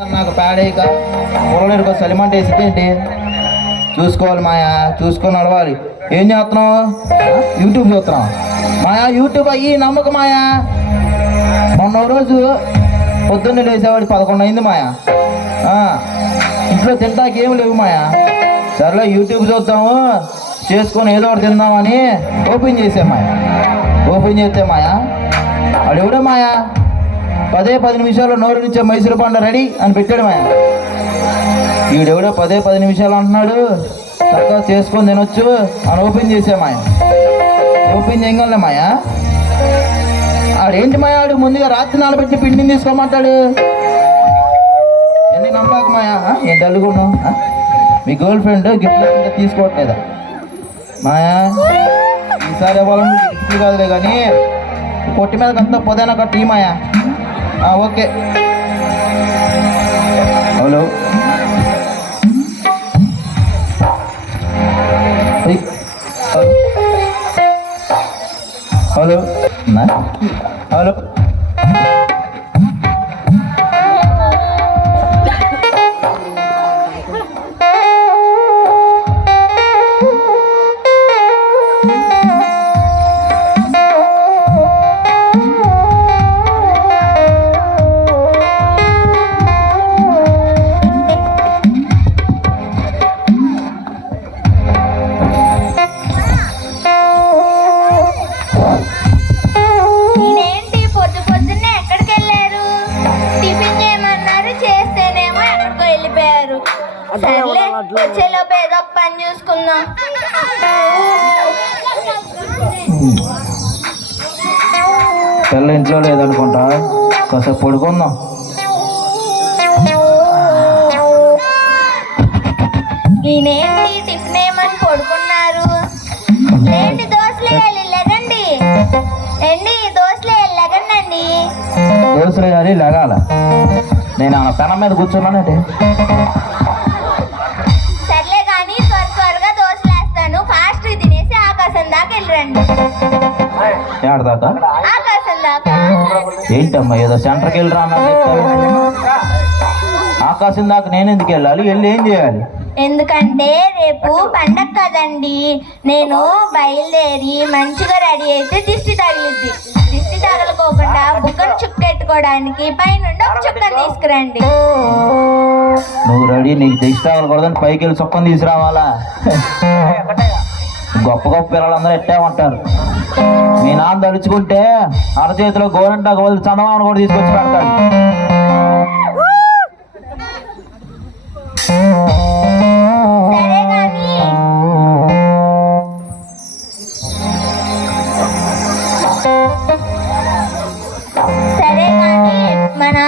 నాకు పేడేక పొరలేరుకో సలిమంట వేసిద్దేంటి చూసుకోవాలి మాయా, చూసుకొని నడవాలి. ఏం చేస్తున్నావు? యూట్యూబ్ చూస్తున్నావు మాయా? యూట్యూబ్ అయ్యి నమ్మకం మాయా. మొన్న రోజు పొద్దున్నే లేసేవాడు 11 అయింది మాయా. ఇంట్లో తింటాకి ఏమి లేవు మాయా. సరేలే యూట్యూబ్ చూద్దాము, చేసుకొని ఏదో ఒకటి తిందామని ఓపెన్ చేసే మాయా. ఓపెన్ చేస్తే మాయా వాడు ఎవడే మాయా 10 నిమిషాల్లో నోరు నుంచే మైసూరు పండు రెడీ అని పెట్టాడు మాయా. వీడెవడో 10 నిమిషాలు అంటున్నాడు, చక్కగా చేసుకొని తినొచ్చు అని ఓపెన్ చేసే మాయా. ఓపెన్ చేయగలనే మాయా. ఆడేంటి మాయా, ఆడు ముందుగా రాత్రి నానబెట్టి పిండిని తీసుకోమంటాడు. ఎన్ని నమ్మకం మాయా. ఏంటి అల్లుకున్నావు? మీ గర్ల్ ఫ్రెండ్ గిఫ్ట్ తీసుకోవట్లేదా మాయా? ఈసారి ఇవ్వాలని గిఫ్ట్ కాదులే కానీ పొట్టి మీద అంతా పొదైనా కట్టి మాయా. ఓకే. హలో హలో హలో వచ్చేలోపు ఏదో పని చూసుకుందాం. పిల్ల ఇంట్లో లేదనుకుంటా, కాసేపు పడుకుందాం. నేనేంటి టిఫిన్ ఏమని పడుకున్నారు? లేండి దోశలు వేయాలి, లెగండి. రండి దోశలు వేయాలి, లెగండి. దోశలు వేయాలి, లెగాల. నేను ఆ పెనం మీద కూర్చున్నానండి. ఏడదాకా? ఏంటమ్మా ఏదో సెంటర్కి వెళ్ళి రాన్నా? ఆకాశం దాకా నేను ఎందుకు వెళ్ళాలి? వెళ్ళి ఏం చేయాలి? ఎందుకంటే రేపు పండగ కదండి. నేను బయలుదేరి మంచిగా రెడీ అయితే దిష్టి తగిలిద్ది. దిష్టి తగలకోకుండా బుక్కను చుక్కెట్టుకోవడానికి పైనుండి ఒక చుక్కను తీసుకురండి. నువ్వు రెడీ, నీకు దిష్టి తగలకూడదని పైకి వెళ్ళి చుక్కను తీసుకురావాలా? గొప్ప గొప్ప పిల్లలందరూ ఎట్టే ఉంటారు. మీ నాన్న తడుచుకుంటే అరచేతిలో గోరంటా గోలు చందమామను కూడా తీసుకొచ్చి పెడతాడు. సరే కానీ మన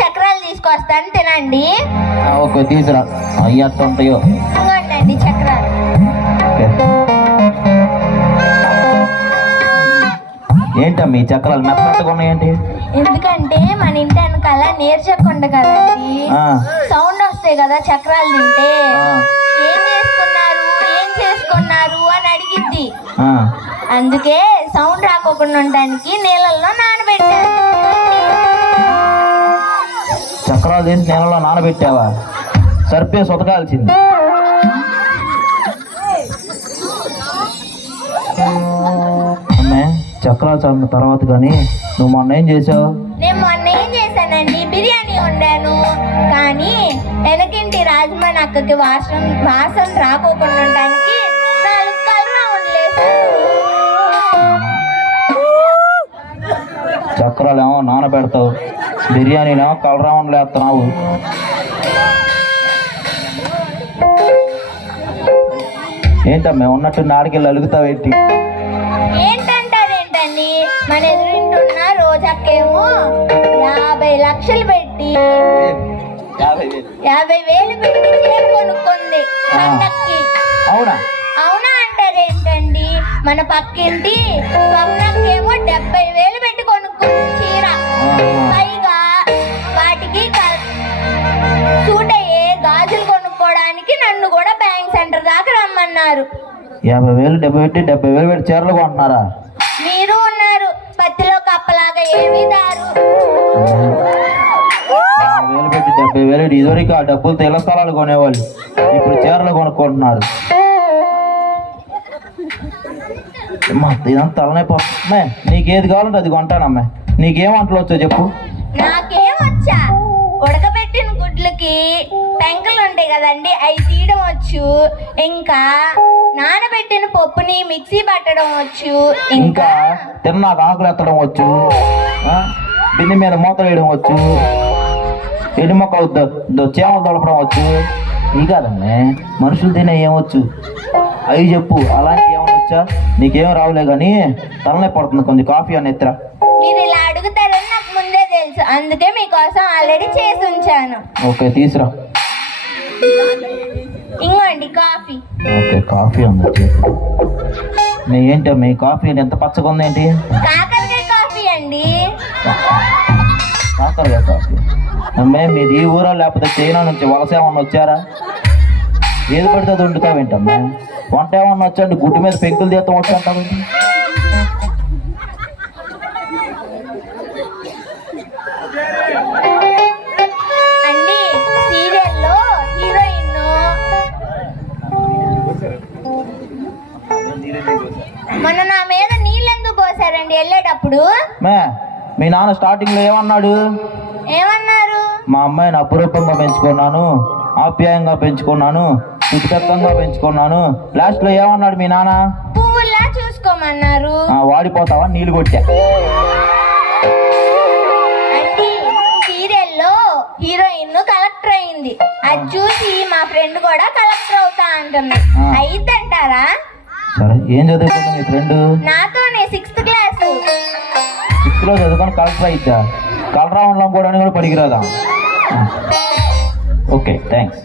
చక్రాలు తీసుకొస్తాను, తినండి. ఓకే తీసురా. అయ్యత్త ఉంటాయో ఇంకోండి చక్రాలు. ఏంటమ్మా ఈ చక్రాలు మెత్తగా ఉన్నాయేంటి? ఎందుకంటే మన ఇంటి వెనకాల నేర్చకుండ కదండి, సౌండ్ వస్తాయి కదా చక్రాలు తింటే. ఏం చేసుకున్నారు అని అడిగిద్ది. అందుకే సౌండ్ రాకోకుండా ఉండడానికి నీళ్ళల్లో నానబెట్టాను. చక్రాలు తీసి నీళ్ళలో నానబెట్టావా? సర్పేసి ఉతకాల్సింది. అమ్మే చక్రాలు చల్లిన తర్వాత కానీ నువ్వు మొన్న ఏం చేసావు? నేను మొన్న ఏం చేశానండి, బిర్యానీ వండాను. కానీ వెనకింటి రాజమణి అక్కకి వాసన రాకోకుండా ఉండడానికి 4 కలరా వండలేదు. చక్రాలు ఏమో నానబెడతావు, బిర్యానీలో కలరావన్ లేస్తున్నావు. ఏంటమ్మా ఉన్నట్టు నాడికెళ్ళి అలుగుతావేంటి? ఏంటంటారేంటండి, మన ఎదురింటున్న రోజాకేమో 50 లక్షలు పెట్టి 50,000 పెట్టి చీర కొనుక్కుంది పండక్కి. అవునా? అవునా అంటారేంటండి, మన పక్కింటి స్వర్ణకేమో 70,000 పెట్టి కొనుక్కుంది చీర. పైగా వాటికి సూట్ అయ్యే గాజులు కొనుక్కోవడానికి కొనుక్కోవడానికి నన్ను కూడా బ్యాంక్ సెంటర్ దాకా రమ్మన్నారు. 50,000 70,000 పెట్టి చీరలు కొంటున్నారా? మీరు ఉన్నారు పత్తిలో కప్పలాగా ఏమీ దారు. 50,000 పెట్టి 70,000 ఇదివరకు ఆ డబ్బులతో ఇళ్ల స్థలాలు కొనేవాళ్ళు, ఇప్పుడు చీరలు కొనుక్కుంటున్నారు. అమ్మా ఇదంతా తలనైపోతుందమ్మే. నీకేది కావాలంటే అది కొంటానమ్మా. నీకేం వంటలు వచ్చో చెప్పు. నాకేం వచ్చా, ఉడకబెట్టిన గుడ్లకి పెంకలు ఉంటాయి కదండి, అవి తీయడం వచ్చు. ఇంకా నానబెట్టిన పప్పుని మిక్సీ పట్టడం వచ్చు. ఇంకా తిన్నాక ఆకులు ఎత్తడం వచ్చు, బిన్ని మీద మూత వేయడం వచ్చు, ఎండు మొక్కలు చేమలు దొలపడం వచ్చు. ఇవి కాదమ్మే, మనుషులు తినే ఏమొచ్చు అవి చెప్పు. అలాంటివి ఏమైనా వచ్చా? నీకేం రావులే కానీ తలనే పడుతుంది. కొంచెం కాఫీ అని ఎత్తరా. మీరు ఇలా అడుగుతారని నాకు ముందే తెలుసు, అందుకే మీకోసం ఆల్రెడీ చేసి ఉంచాను. ఓకే తీసురా. ఇంకోండి కాఫీ. ఓకే కాఫీ ఉంది. నీ ఏంటమ్మా ఈ కాఫీ ఎంత పచ్చగా ఉందేంటి? కాకరకాయ కాఫీ అండి. కాకరకాయ కాఫీ అమ్మే. మీది ఈ ఊరా లేకపోతే చైనా నుంచి వలస ఏమన్నా వచ్చారా? ఏది పడితే అది వండుతావేంటమ్మా? వంట ఏమన్నా వచ్చండి, గుడ్డు మీద పెంకులు తీస్తాం వచ్చంటావేంటి? అండి సీరియల్లో హీరోయిన్ మొన్న నా మీద నీళ్ళెందుకు పోసారండి వెళ్ళేటప్పుడు? మీ నాన్న స్టార్టింగ్లో ఏమన్నాడు? ఏమన్నారు? మా అమ్మాయిని అపురూపంగా పెంచుకున్నాను, ఆప్యాయంగా పెంచుకున్నాను, సుఖంగా పెంచుకున్నాను. లాస్ట్లో ఏమన్నాడు మీ నాన్న? పువ్వుల్లా చూసుకోమన్నారు. వాడిపోతావా నీళ్ళు కొట్టా. అంటే సీరియల్లో హీరోయిన్ కలెక్టర్ అయింది, అది చూసి మా ఫ్రెండ్ కూడా కలెక్టర్ అవుతా అంటుంది. అయిద్దంటారా? సరే ఏం చదువుకుంటా మీ ఫ్రెండ్? నాతోనే 6th క్లాస్. 6th లో చదువుకొని కలెక్టర్ అయిద్దా? కలరా ఉండడం కూడా పనికిరాదా? Okay thanks.